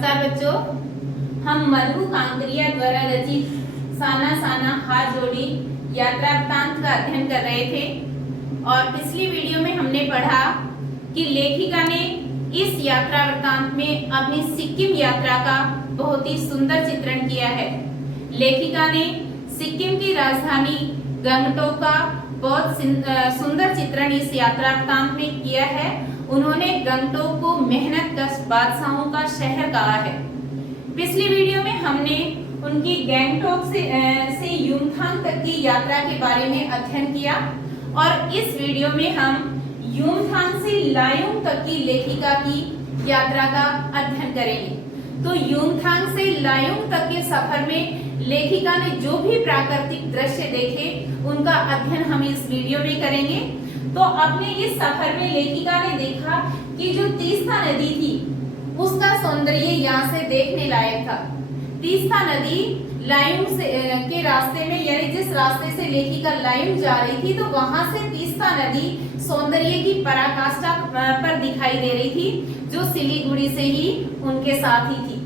नमस्कार बच्चों, हम मधु कांकरिया द्वारा रचित साना साना हाथ जोड़ी यात्रा वृत्तांत का अध्ययन कर रहे थे और पिछली वीडियो में हमने पढ़ा कि लेखिका ने इस यात्रा वृत्तांत में अपनी सिक्किम यात्रा का बहुत ही सुंदर चित्रण किया है। लेखिका ने सिक्किम की राजधानी गंगटोक का बहुत सुंदर चित्रण इस यात्रा वृत्तांत में किया है। उन्होंने गंगटोक को मेहनत कश बादशाहों का शहर कहा है। पिछली वीडियो में हमने उनकी गंगटोक से युमथांग तक की यात्रा के बारे में अध्ययन किया और इस वीडियो में हम युमथांग से लायुंग तक की लेखिका की यात्रा का अध्ययन करेंगे। तो युमथांग से लायुंग तक के सफर में लेखिका ने जो भी प्राकृतिक दृश्य देखे उनका अध्ययन हम इस वीडियो में करेंगे। तो अपने इस सफर में लेखिका ने देखा कि जो तीस्ता नदी थी उसका सौंदर्य यहाँ से देखने लायक था। तीस्ता नदी लायुंग के रास्ते में, यानी जिस रास्ते से लेखिका लायुंग जा रही थी, तो वहां से तीस्ता नदी सौंदर्य की पराकाष्ठा पर दिखाई दे रही थी, जो सिलीगुड़ी से ही उनके साथ ही थी।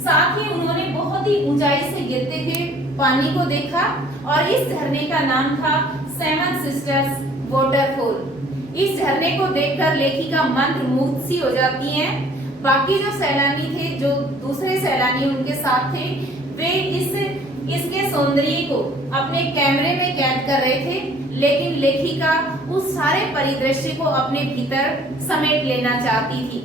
साथ ही उन्होंने बहुत ही ऊंचाई से गिरते हुए पानी को देखा और इस झरने का नाम था सेवन सिस्टर्स वाटरफॉल। इस झरने को देखकर लेखिका मंत्रमुग्ध सी हो जाती हैं। बाकी जो सैलानी थे, जो दूसरे सैलानी उनके साथ थे, वे इसके सौंदर्य को अपने कैमरे में कैद कर रहे थे, लेकिन लेखिका उस सारे परिदृश्य को अपने भीतर समेट लेना चाहती थी।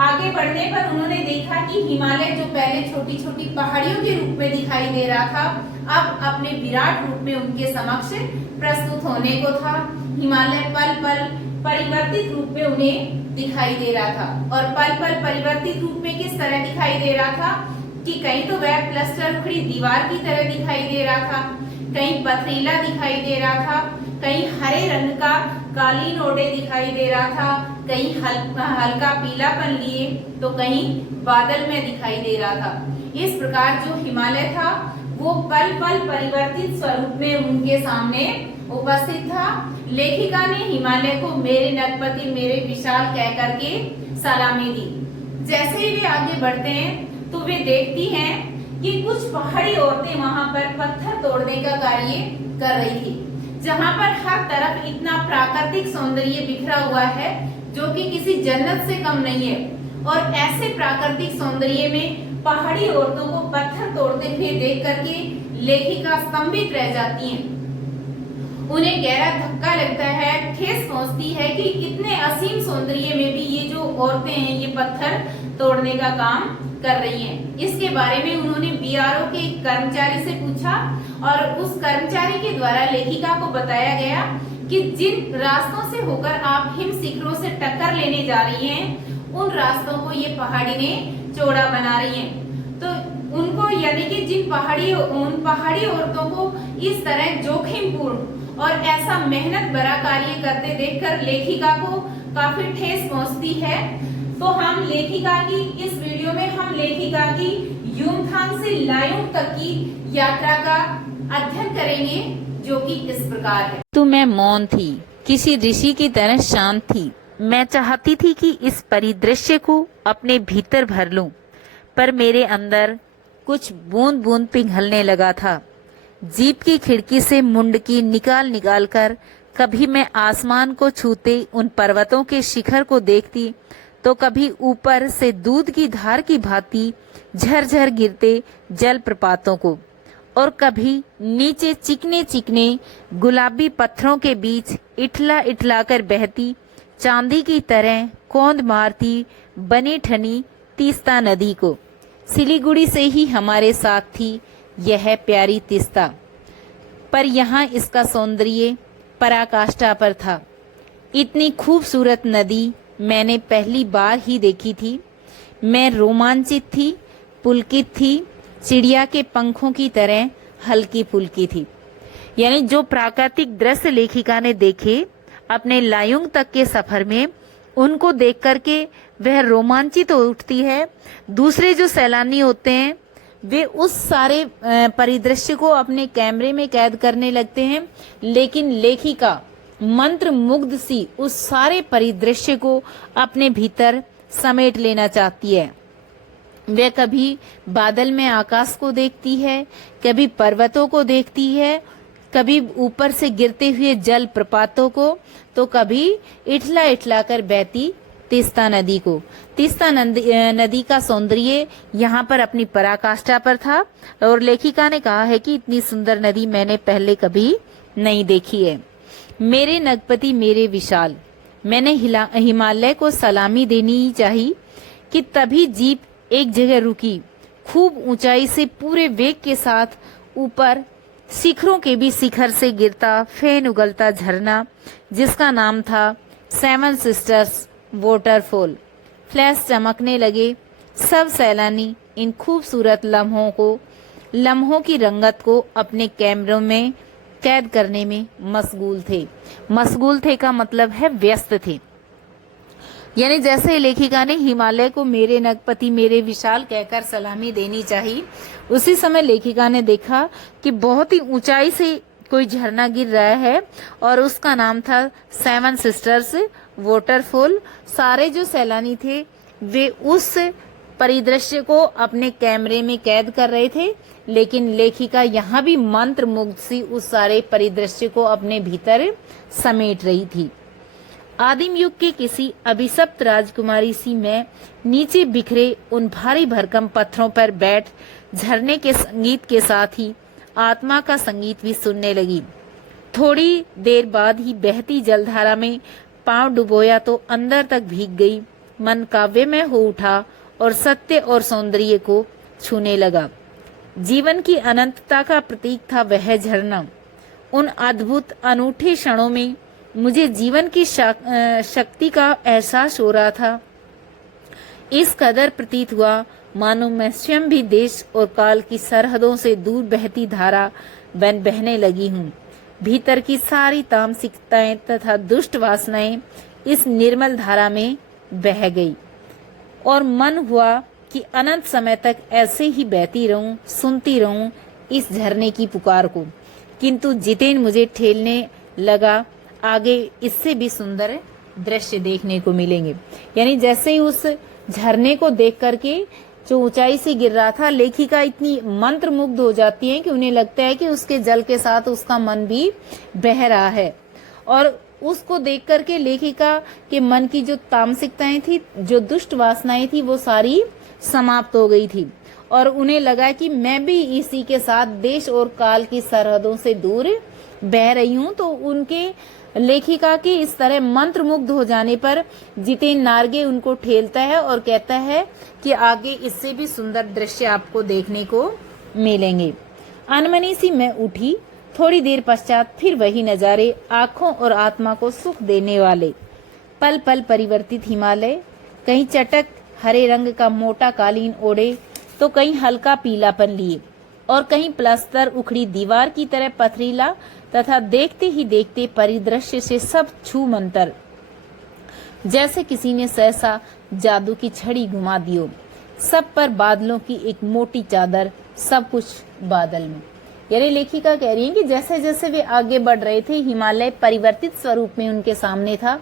आगे बढ़ने पर उन्होंने देखा कि हिमालय जो पहले छोटी छोटी पहाड़ियों के रूप में दिखाई दे रहा था, अब अपने विराट रूप में उनके समक्ष प्रस्तुत होने को था। हिमालय पल पल परिवर्तित रूप में उन्हें दिखाई दे रहा था और पल पल परिवर्तित रूप में किस तरह दिखाई दे रहा था कि कहीं तो वह प्लास्टर उखड़ी दीवार की तरह दिखाई दे रहा था, कहीं पथरीला दिखाई दे रहा था, कहीं हरे रंग का कालीन ओढ़े दिखाई दे रहा था, कहीं हल्का पीलापन लिए तो कहीं बादल में दिखाई दे रहा था। इस प्रकार जो हिमालय था वो पल पल परिवर्तित स्वरूप में उनके सामने उपस्थित था। लेखिका ने हिमालय को मेरे नगपति मेरे विशाल कह करके सलामी दी। जैसे ही वे आगे बढ़ते हैं तो वे देखती हैं कि कुछ पहाड़ी औरतें वहां पर पत्थर तोड़ने का कार्य कर रही थी, जहां पर हर तरफ इतना प्राकृतिक सौंदर्य बिखरा हुआ है जो कि किसी जन्नत से कम नहीं है। और ऐसे प्राकृतिक सौंदर्य में पहाड़ी औरतों को पत्थर तोड़ते हुए देख करके लेखिका स्तंभित रह जाती हैं। उन्हें गहरा धक्का लगता है, ठेस पहुंचती है कि इतने असीम सौंदर्य में भी ये जो औरतें हैं ये पत्थर तोड़ने का काम कर रही हैं। इसके बारे में उन्होंने बीआरओ के एक कर्मचारी से पूछा और उस कर्मचारी के द्वारा लेखिका को बताया गया कि जिन रास्तों से होकर आप हिम शिखरों से टक्कर लेने जा रही हैं, उन रास्तों को ये पहाड़ी ने चौड़ा बना रही हैं। तो उनको, यानी कि उन पहाड़ी औरतों को इस तरह जोखिमपूर्ण और ऐसा मेहनत भरा कार्य करते देखकर लेखिका को काफी ठेस पहुंचती है। तो हम लेखिका की इस वीडियो में हम लेखिका की युमथांग से लायुंग तक की यात्रा का अध्ययन करेंगे, जो कि इस प्रकार है। तो मैं मौन थी, किसी ऋषि की तरह शांत थी। मैं चाहती थी कि इस परिदृश्य को अपने भीतर भर लूं, पर मेरे अंदर कुछ बूंद बूंद पिघलने लगा था। जीप की खिड़की से मुंडकी निकाल निकाल कर कभी मैं आसमान को छूते उन पर्वतों के शिखर को देखती, तो कभी ऊपर से दूध की धार की भांति झरझर गिरते जलप्रपातों को, और कभी नीचे चिकने चिकने गुलाबी पत्थरों के बीच इठला इठला कर बहती चांदी की तरह कौंध मारती बनी ठनी तीस्ता नदी को। सिलीगुड़ी से ही हमारे साथ थी यह प्यारी तीस्ता, पर यहाँ इसका सौंदर्य पराकाष्ठा पर था। इतनी खूबसूरत नदी मैंने पहली बार ही देखी थी। मैं रोमांचित थी, पुलकित थी, चिड़िया के पंखों की तरह हल्की फुल्की थी। यानी जो प्राकृतिक दृश्य लेखिका ने देखे अपने लायुंग तक के सफर में, उनको देख करके वह रोमांचित हो उठती है। दूसरे जो सैलानी होते हैं वे उस सारे परिदृश्य को अपने कैमरे में कैद करने लगते हैं, लेकिन लेखिका मंत्र मुग्ध सी उस सारे परिदृश्य को अपने भीतर समेट लेना चाहती है। वह कभी बादल में आकाश को देखती है, कभी पर्वतों को देखती है, कभी ऊपर से गिरते हुए जल प्रपातों को, तो कभी इठला इठला कर बहती तीस्ता नदी को। तीस्ता नदी का सौंदर्य यहाँ पर अपनी पराकाष्ठा पर था और लेखिका ने कहा है कि इतनी सुंदर नदी मैंने पहले कभी नहीं देखी है। मेरे नगपति मेरे विशाल, मैंने हिमालय को सलामी देनी ही चाहिए कि तभी जीप एक जगह रुकी। खूब ऊंचाई से पूरे वेग के साथ ऊपर शिखरों के भी शिखर से गिरता फेन उगलता झरना, जिसका नाम था सेवन सिस्टर्स वाटरफॉल। फ्लैश चमकने लगे। सब सैलानी इन खूबसूरत लम्हों की रंगत को अपने कैमरों में कैद करने में मशगूल थे। मशगूल थे का मतलब है व्यस्त थे। यानी जैसे लेखिका ने हिमालय को मेरे नगपति मेरे विशाल कहकर सलामी देनी चाहिए, उसी समय लेखिका ने देखा कि बहुत ही ऊंचाई से कोई झरना गिर रहा है और उसका नाम था सेवन सिस्टर्स वाटरफॉल। सारे जो सैलानी थे वे उस परिदृश्य को अपने कैमरे में कैद कर रहे थे, लेकिन लेखिका यहाँ भी मंत्र मुग्ध सी उस सारे परिदृश्य को अपने भीतर समेट रही थी। आदिम युग के किसी अभिशप्त राजकुमारी सी मैं नीचे बिखरे उन भारी भरकम पत्थरों पर बैठ झरने के संगीत के साथ ही आत्मा का संगीत भी सुनने लगी। थोड़ी देर बाद ही बहती जलधारा में पांव डुबोया तो अंदर तक भीग गई। मन काव्यमय हो उठा और सत्य और सौंदर्य को छूने लगा। जीवन की अनंतता का प्रतीक था वह झरना। उन अद्भुत अनूठे क्षणों में मुझे जीवन की शक्ति का एहसास हो रहा था। इस कदर प्रतीत हुआ मानो मैं स्वयं भी देश और काल की सरहदों से दूर बहती धारा बन बहने लगी हूँ। भीतर की सारी तामसिकताएं तथा दुष्ट वासनाएं इस निर्मल धारा में बह गई और मन हुआ कि अनंत समय तक ऐसे ही बहती रहूं, सुनती रहूं इस झरने की पुकार को। किंतु जितेन मुझे ठेलने लगा, आगे इससे भी सुंदर दृश्य देखने को मिलेंगे। यानी जैसे ही उस झरने को देख करके जो ऊंचाई से गिर रहा था, लेखिका इतनी मंत्र मुग्ध हो जाती है कि उन्हें लगता है कि उसके जल के साथ उसका मन भी बह रहा है। और उसको देख करके लेखिका के मन की जो तामसिकताएं थी, जो दुष्ट वासनाएं थी, वो सारी समाप्त हो गई थी और उन्हें लगा कि मैं भी इसी के साथ देश और काल की सरहदों से दूर बह रही हूँ। तो उनके लेखिका के इस तरह मंत्र मुग्ध हो जाने पर जितेन नार्गे उनको ठेलता है और कहता है कि आगे इससे भी सुंदर दृश्य आपको देखने को मिलेंगे। अनमनी सी मैं उठी। थोड़ी देर पश्चात फिर वही नजारे, आंखों और आत्मा को सुख देने वाले। पल पल परिवर्तित हिमालय, कहीं चटक हरे रंग का मोटा कालीन ओढ़े तो कहीं हल्का पीलापन लिए और कहीं प्लास्टर उखड़ी दीवार की तरह पथरीला, तथा देखते ही देखते परिदृश्य से सब छू मंतर, जैसे किसी ने सहसा जादू की छड़ी घुमा दियो। सब पर बादलों की एक मोटी चादर, सब कुछ बादल में। यानी लेखिका कह रही है कि जैसे जैसे वे आगे बढ़ रहे थे, हिमालय परिवर्तित स्वरूप में उनके सामने था।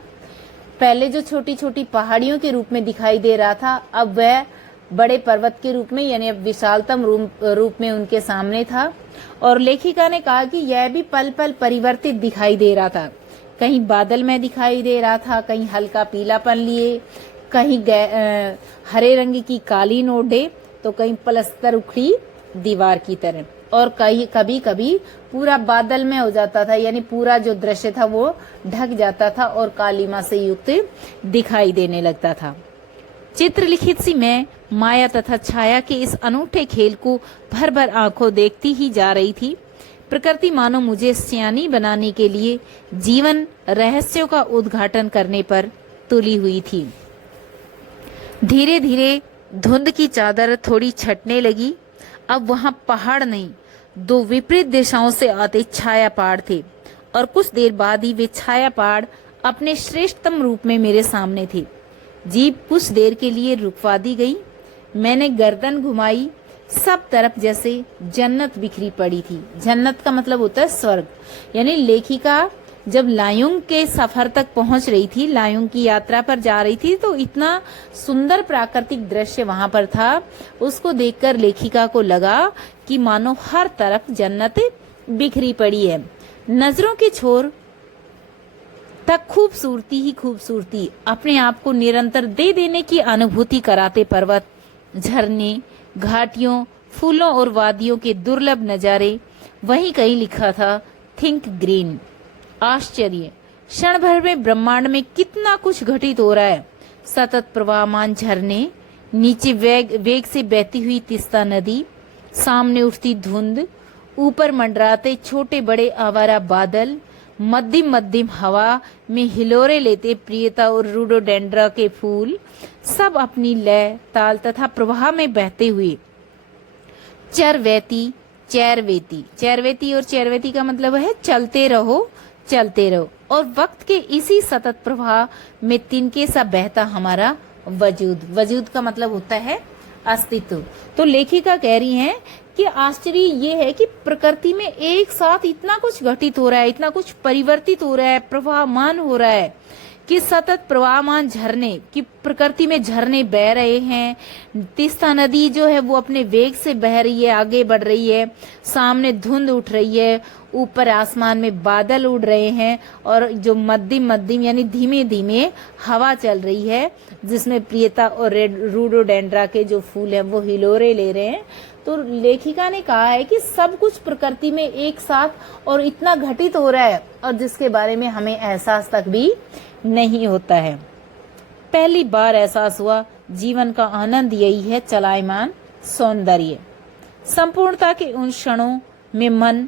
पहले जो छोटी छोटी पहाड़ियों के रूप में दिखाई दे रहा था, अब वह बड़े पर्वत के रूप में, यानी विशालतम रूप में उनके सामने था। और लेखिका ने कहा कि यह भी पल पल परिवर्तित दिखाई दे रहा था। कहीं बादल में दिखाई दे रहा था, कहीं हल्का पीलापन लिए, कहीं हरे रंग की कालीन ओढ़े तो कहीं प्लास्टर उखड़ी दीवार की तरह, और कभी कभी पूरा बादल में हो जाता था, यानी पूरा जो दृश्य था वो ढक जाता था और कालीमा से युक्त दिखाई देने लगता था। चित्रलिखित सी मैं माया तथा छाया के इस अनूठे खेल को भर भर आंखों देखती ही जा रही थी। प्रकृति मानो मुझे सियानी बनाने के लिए जीवन रहस्यों का उद्घाटन करने पर तुली हुई थी। धीरे धीरे धुंध की चादर थोड़ी छटने लगी। अब वहां पहाड़ नहीं, दो विपरीत दिशाओं से आते छाया पहाड़ थे और कुछ देर बाद ही वे छाया पहाड़ अपने श्रेष्ठतम रूप में मेरे सामने थे। जीप कुछ देर के लिए रुकवा दी गई। मैंने गर्दन घुमाई। सब तरफ जैसे जन्नत बिखरी पड़ी थी। जन्नत का मतलब होता है स्वर्ग। यानी लेखिका जब लायुंग के सफर तक पहुंच रही थी, लायुंग की यात्रा पर जा रही थी, तो इतना सुंदर प्राकृतिक दृश्य वहां पर था। उसको देखकर लेखिका को लगा कि मानो हर तरफ जन्नत बिखरी पड़ी है। नजरों के छोर तक खूबसूरती ही खूबसूरती, अपने आप को निरंतर दे देने की अनुभूति कराते पर्वत, झरने, घाटियों, फूलों और वादियों के दुर्लभ नजारे। वहीं कहीं लिखा था थिंक ग्रीन। आश्चर्य, क्षण भर में ब्रह्मांड में कितना कुछ घटित हो रहा है। सतत प्रवाहमान झरने, नीचे वेग से बहती हुई तीस्ता नदी, सामने उठती धुंध, ऊपर मंडराते छोटे बड़े आवारा बादल, मध्यम मध्यम हवा में हिलोरे लेते प्रियता और रोडोडेंड्रा के फूल, सब अपनी लय, ताल तथा प्रवाह में बहते हुए। चरवेती, चैरवेती, चैरवेती और चैरवेती का मतलब है चलते रहो चलते रहो। और वक्त के इसी सतत प्रवाह में तिनके सा बहता हमारा वजूद। वजूद का मतलब होता है अस्तित्व। तो लेखिका कह रही हैं कि आश्चर्य ये है कि प्रकृति में एक साथ इतना कुछ घटित हो रहा है, इतना कुछ परिवर्तित हो रहा है, प्रवाहमान हो रहा है कि सतत प्रवाहमान झरने की प्रकृति में झरने बह रहे हैं। तीस्ता नदी जो है वो अपने वेग से बह रही है, आगे बढ़ रही है, सामने धुंध उठ रही है, ऊपर आसमान में बादल उड़ रहे हैं, और जो मध्यम मध्यम यानी धीमे धीमे हवा चल रही है, जिसमें प्रियता और रोडोडेंड्रा के जो फूल हैं वो हिलोरे ले रहे हैं। तो लेखिका ने कहा है कि सब कुछ प्रकृति में एक साथ और इतना घटित हो रहा है, और जिसके बारे में हमें एहसास तक भी नहीं होता है। पहली बार एहसास हुआ जीवन का आनंद यही है, चलायमान सौंदर्य। संपूर्णता के उन क्षणों में मन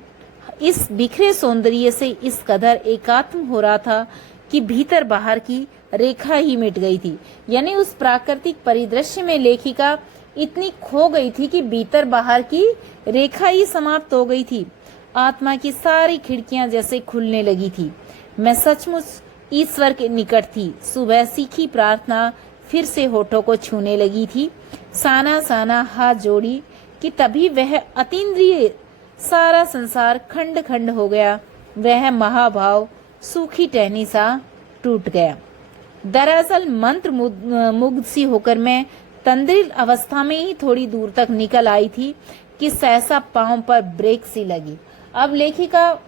इस बिखरे सौंदर्य से इस कदर एकात्म हो रहा था कि भीतर बाहर की रेखा ही मिट गई थी। यानी उस प्राकृतिक परिदृश्य में लेखिका इतनी खो गई थी कि भीतर बाहर की रेखा ही समाप्त हो गई थी। आत्मा की सारी खिड़कियां जैसे खुलने लगी थी। मैं सचमुच ईश्वर के निकट थी। सुबह सीखी प्रार्थना फिर से होठों को छूने लगी थी। साना साना हाथ जोड़ी कि तभी वह अतीन्द्रिय सारा संसार खंड खंड हो गया। वह महाभाव सूखी टहनी सा टूट गया। दरअसल मंत्र मुग्ध सी होकर मैं तंद्रिल अवस्था में ही थोड़ी दूर तक निकल आई थी कि सहसा पांव पर ब्रेक सी लगी। अब लेखिका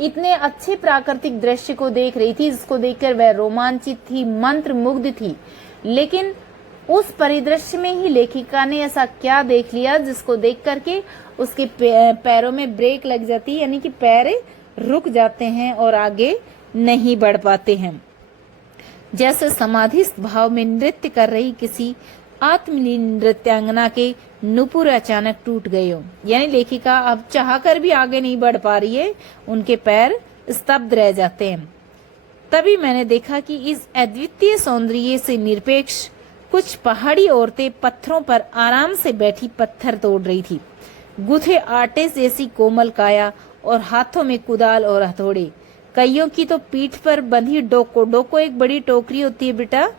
इतने अच्छे प्राकृतिक दृश्य को देख रही थी, जिसको देखकर वह रोमांचित थी, मंत्र मुग्ध थी। लेकिन उस परिदृश्य में ही लेखिका ने ऐसा क्या देख लिया जिसको देख करके उसके पैरों में ब्रेक लग जाती है, यानी कि पैर रुक जाते हैं और आगे नहीं बढ़ पाते हैं। जैसे समाधिस्थ भाव में नृत्य कर रही किसी आत्मलीन नृत्यांगना के नुपुर अचानक टूट गए हो। यानी लेखिका अब चाहकर भी आगे नहीं बढ़ पा रही है, उनके पैर स्तब्ध रह जाते हैं। तभी मैंने देखा कि इस अद्वितीय सौंदर्य से निरपेक्ष कुछ पहाड़ी औरतें पत्थरों पर आराम से बैठी पत्थर तोड़ रही थी। गुथे आटे जैसी कोमल काया और हाथों में कुदाल और हथौड़े। कईयों की तो पीठ पर बंधी डोको, डोको एक बड़ी टोकरी होती है बेटा,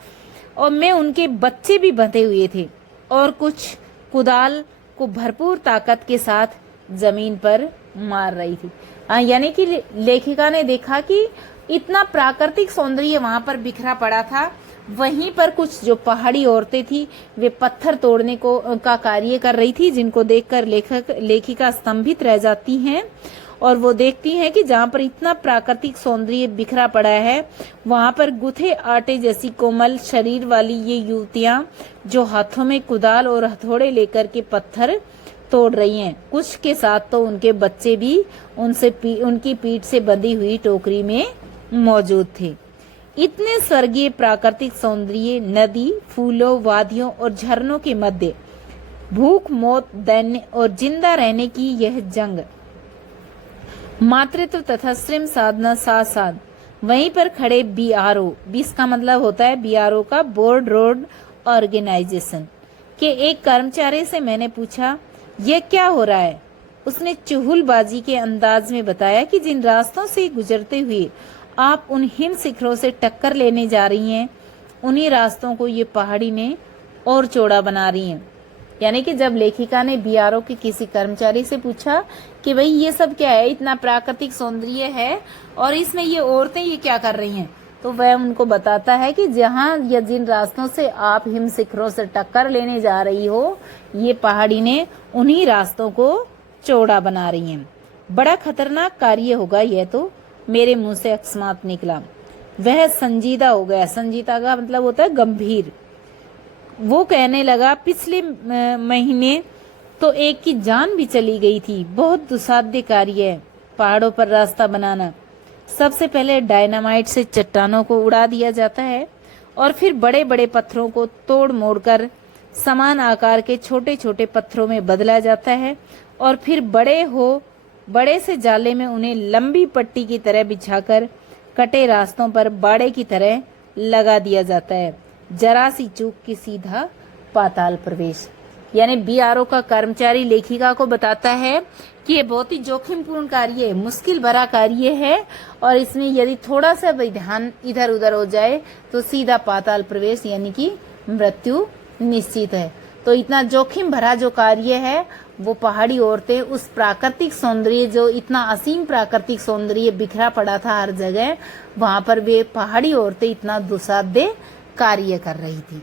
और में उनके बच्चे भी बंधे हुए थे, और कुछ कुदाल को भरपूर ताकत के साथ जमीन पर मार रही थी। यानी कि लेखिका ने देखा कि इतना प्राकृतिक सौंदर्य वहां पर बिखरा पड़ा था, वहीं पर कुछ जो पहाड़ी औरतें थी वे पत्थर तोड़ने का कार्य कर रही थी, जिनको देखकर लेखिका स्तंभित रह जाती हैं। और वो देखती हैं कि जहाँ पर इतना प्राकृतिक सौंदर्य बिखरा पड़ा है, वहां पर गुथे आटे जैसी कोमल शरीर वाली ये युवतियां जो हाथों में कुदाल और हथौड़े लेकर के पत्थर तोड़ रही हैं। कुछ के साथ तो उनके बच्चे भी उनकी पीठ से बंधी हुई टोकरी में मौजूद थे। इतने स्वर्गीय प्राकृतिक सौंदर्य, नदी, फूलों, वादियों और झरनों के मध्य भूख, मौत, दैन्य और जिंदा रहने की यह जंग, मातृत्व तथा श्रम साधना साथ साथ वहीं पर खड़े बीआरओ, इसका मतलब होता है बीआरओ का बोर्ड रोड ऑर्गेनाइजेशन के एक कर्मचारी से मैंने पूछा, यह क्या हो रहा है? उसने चुहलबाजी के अंदाज में बताया कि जिन रास्तों से गुजरते हुए आप उन हिम शिखरों से टक्कर लेने जा रही हैं, उन्हीं रास्तों को ये पहाड़ी ने और चौड़ा बना रही हैं। यानी कि जब लेखिका ने बीआरओ के किसी कर्मचारी से पूछा कि भाई ये सब क्या है, इतना प्राकृतिक सौंदर्य है और इसमें ये औरतें ये क्या कर रही हैं, तो वह उनको बताता है कि जहां या जिन रास्तों से आप हिम शिखरों से टक्कर लेने जा रही हो, ये पहाड़ी ने उन्हीं रास्तों को चौड़ा बना रही हैं। बड़ा खतरनाक कार्य होगा यह, तो मेरे मुंह से अकस्मात निकला। वह संजीदा हो गया। संजीदा का मतलब होता है गंभीर। वो कहने लगा, पिछले महीने तो एक की जान भी चली गई थी। बहुत दुस्साध्य कार्य है पहाड़ों पर रास्ता बनाना। सबसे पहले डायनामाइट से चट्टानों को उड़ा दिया जाता है और फिर बड़े बड़े पत्थरों को तोड़ मोड़ कर समान आकार के छोटे छोटे पत्थरों में बदला जाता है और फिर बड़े से जाले में उन्हें लंबी पट्टी की तरह बिछाकर कटे रास्तों पर बाड़े की तरह लगा दिया जाता है। जरा सी चूक की सीधा पाताल प्रवेश। यानी बीआरओ का कर्मचारी लेखिका को बताता है कि ये बहुत ही जोखिमपूर्ण कार्य है, मुश्किल भरा कार्य है और इसमें यदि थोड़ा सा भी ध्यान इधर उधर हो जाए तो सीधा पाताल प्रवेश यानी कि मृत्यु निश्चित है। तो इतना जोखिम भरा जो कार्य है वो पहाड़ी औरतें उस प्राकृतिक सौंदर्य, जो इतना असीम प्राकृतिक सौंदर्य बिखरा पड़ा था हर जगह, वहां पर वे पहाड़ी औरतें इतना दुस्साध्य कार्य कर रही थी।